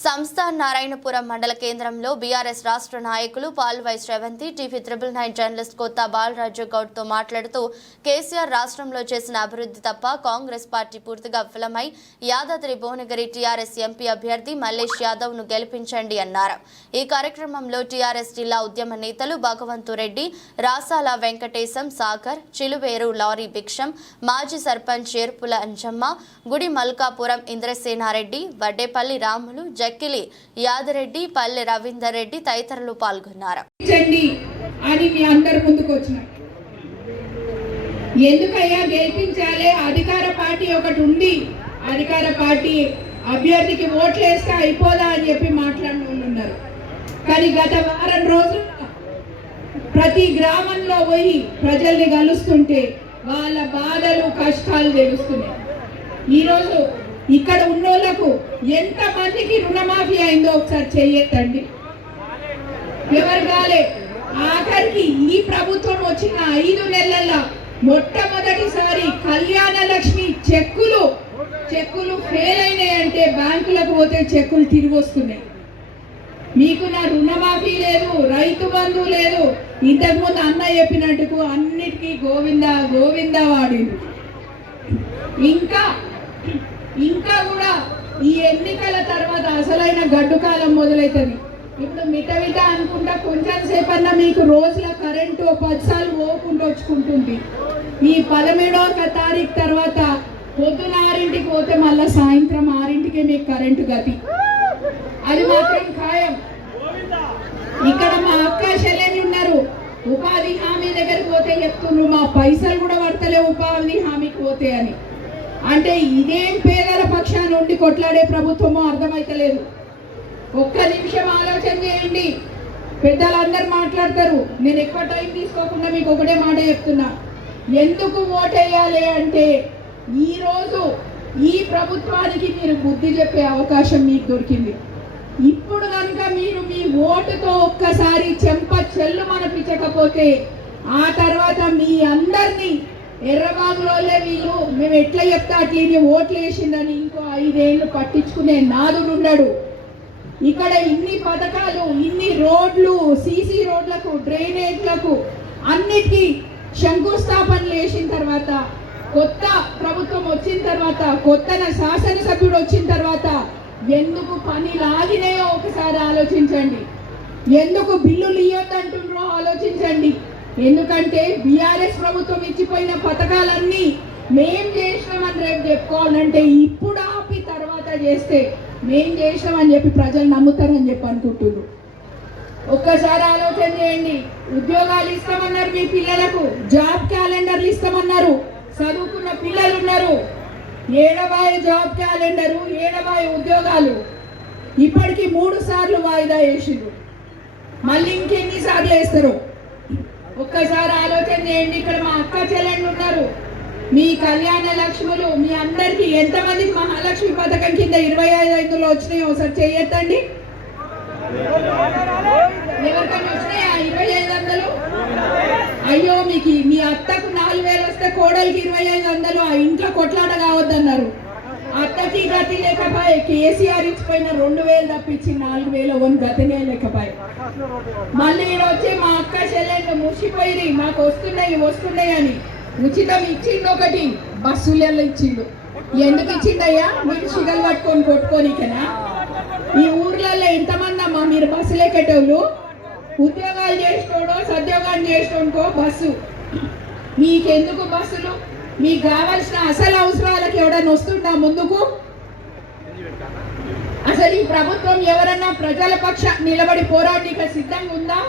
సంస్థ నారాయణపురం మండల కేంద్రంలో బీఆర్ఎస్ రాష్ట్ర నాయకులు పాల్ vice Sravanthi TV triple nine journalist కొత్త బాలరాజు గౌడ్తో మాట్లాడుతూ కేసీఆర్ రాష్ట్రంలో చేసిన అభివృద్ధి తప్ప కాంగ్రెస్ పార్టీ పూర్తిగా విఫలమై యాదాద్రి భువనగిరి టీఆర్ఎస్ ఎంపీ అభ్యర్థి మల్లేష్ యాదవ్ను గెలిపించండి అన్నారు. ఈ కార్యక్రమంలో టీఆర్ఎస్ జిల్లా ఉద్యమ నేతలు భగవంతు రెడ్డి రాసాల వెంకటేశం సాగర్ చిలువేరు లారీ భిక్షం మాజీ సర్పంచ్ ఏర్పుల అంజమ్మ గుడి మల్కాపురం ఇంద్రసేనారెడ్డి వడ్డేపల్లి రాములు జక్కిలి యాదరెడ్డి పల్లె రవీందర్ రెడ్డి తదితరులు పాల్గొన్నారు. అని మీ అందరు ముందుకు వచ్చినారు ఎందుకయ్యా గెలిపించాలి? అధికార పార్టీ ఒకటి ఉంది. అధికార పార్టీ అభ్యర్థికి ఓట్లు వేస్తే అయిపోదా అని చెప్పి మాట్లాడిన కానీ గత వారం రోజులు ప్రతి గ్రామంలో పోయి ప్రజల్ని కలుస్తుంటే వాళ్ళ బాధలు కష్టాలు తెలుస్తున్నాయి. ఈరోజు ఇక్కడ ఉన్నోళ్ళకు ఎంత మందికి రుణమాఫీ అయిందో ఒకసారి చెయ్యొద్దండి ఎవరు కాలే? ఆఖరికి ఈ ప్రభుత్వం వచ్చిన ఐదు నెలల్లో మొట్టమొదటిసారి కళ్యాణ లక్ష్మి చెక్కులు చెక్కులు ఫెయిల్ అయినాయంటే బ్యాంకులకు పోతే చెక్కులు తిరిగి వస్తున్నాయి. మీకు నా రుణమాఫీ లేదు రైతు బంధు లేదు. ఇంతకుముందు అన్న చెప్పినట్టుకు అన్నిటికీ గోవింద గోవింద వాడి ఇంకా ఇంకా కూడా ఈ ఎన్నికల తర్వాత అసలైన గడ్డు కాలం మొదలవుతుంది ఇప్పుడు మిట మిట అనుకుంటా కొంచెం సేపన్నా మీకు రోజుల కరెంటు పదిసార్లు పోకుండా వచ్చుకుంటుంది. ఈ పదమూడవ తారీఖు తర్వాత పొద్దున ఆరింటికి పోతే మళ్ళీ సాయంత్రం ఆరింటికే మీకు కరెంటు గతి. అది మాత్రం ఖాయం. ఇక్కడ మా అక్క చెల్లెలు ఉన్నారు. ఉపాధి హామీ దగ్గరికి పోతే చెప్తున్నారు మా పైసలు కూడా పడతలే ఉపాధి హామీకి పోతే అని. అంటే ఇదేం పేదల పక్షాన్ని ఉండి కొట్లాడే ప్రభుత్వమో అర్థమైతలేదు. ఒక్క నిమిషం ఆలోచన చేయండి. పెద్దలందరూ మాట్లాడతారు. నేను ఎక్కువ టైం తీసుకోకుండా మీకు ఒకటే మాట చెప్తున్నా. ఎందుకు ఓటేయాలి అంటే ఈరోజు ఈ ప్రభుత్వానికి మీరు బుద్ధి చెప్పే అవకాశం మీకు దొరికింది. ఇప్పుడు కనుక మీరు మీ ఓటుతో ఒక్కసారి చెంప చెల్లు మనపించకపోతే ఆ తర్వాత మీ అందరినీ ఎర్రబాబులోలే వీళ్ళు. మేము ఎట్లా చెప్తా అట్లనే ఓట్లు వేసిందని ఇంకో ఐదేళ్ళు పట్టించుకునే నాదుడు ఉన్నాడు. ఇక్కడ ఇన్ని పథకాలు ఇన్ని రోడ్లు సీసీ రోడ్లకు డ్రైనేజ్లకు అన్నిటికీ శంకుస్థాపనలు వేసిన తర్వాత కొత్త ప్రభుత్వం వచ్చిన తర్వాత కొత్త శాసనసభ్యుడు వచ్చిన తర్వాత ఎందుకు పని లాగినాయో ఒకసారి ఆలోచించండి. ఎందుకు బిల్లులు ఇవ్వద్దంటుండ్రో ఆలోచించండి. ఎందుకంటే బీఆర్ఎస్ ప్రభుత్వం ఇచ్చిపోయిన పథకాలన్నీ మేం చేసినామని రేపు చెప్పుకోవాలంటే ఇప్పుడు ఆపి తర్వాత చేస్తే మేం చేసినామని చెప్పి ప్రజలు నమ్ముతారని చెప్పి అనుకుంటున్నారు. ఒక్కసారి ఆలోచన చేయండి. ఉద్యోగాలు ఇస్తామన్నారు మీ పిల్లలకు జాబ్ క్యాలెండర్లు ఇస్తామన్నారు. చదువుకున్న పిల్లలు ఉన్నారు. ఏడబాయి జాబ్ క్యాలెండరు ఏడబాయి ఉద్యోగాలు. ఇప్పటికి మూడు సార్లు వాయిదా వేసిండ్రు. మళ్ళీ ఇంకెన్నిసార్లు వేస్తారు? ఒక్కసారి ఆలోచన చేయండి ఇక్కడ మా అక్క చెల్లెండ్లు ఉన్నారు. మీ కళ్యాణ లక్ష్ములు మీ అందరికి ఎంతమందికి మహాలక్ష్మి పథకం కింద ఇరవై ఐదు ఐదులో వచ్చినాయో ఒకసారి చేయొద్దండి. ఎవరికైనా వచ్చినాయా? ఇరవై ఐదు వందలు? అయ్యో మీకు మీ అత్తకు నాలుగు వేలు వస్తే కోడలికి ఇరవై ఐదు వందలు ఆ ఇంట్లో కొట్లాట కావద్దన్నారు. అత్తకి గతి లేకపోయే. కేసీఆర్ ఇచ్చిపోయిన రెండు వేలు తప్పించి నాలుగు వేల వన్ గతినే లేకపోయే. మళ్ళీ వచ్చి మా అక్క చెల్లెళ్ళు ముసిపోయి మాకు వస్తున్నాయి వస్తున్నాయి అని. ఉచితం ఇచ్చిండు ఒకటి బస్సులలో ఇచ్చిండు. ఎందుకు ఇచ్చిండయ్యా? మీరు షుగర్ పట్టుకొని కొట్టుకోనికనా? ఈ ఊర్లలో ఎంతమంది అమ్మా మీరు బస్సులు ఎక్కేటోళ్ళు ఉద్యోగాలు చేసుకోడో సద్యోగాలు చేసుకోనుకో బస్సు. మీకెందుకు బస్సులు? మీకు కావాల్సిన అసలు అవసరాలకు ఎవడన్నా వస్తుందా ముందుకు? అసలు ఈ ప్రభుత్వం ఎవరన్నా ప్రజల పక్ష నిలబడి పోరాడిక సిద్ధంగా ఉందా?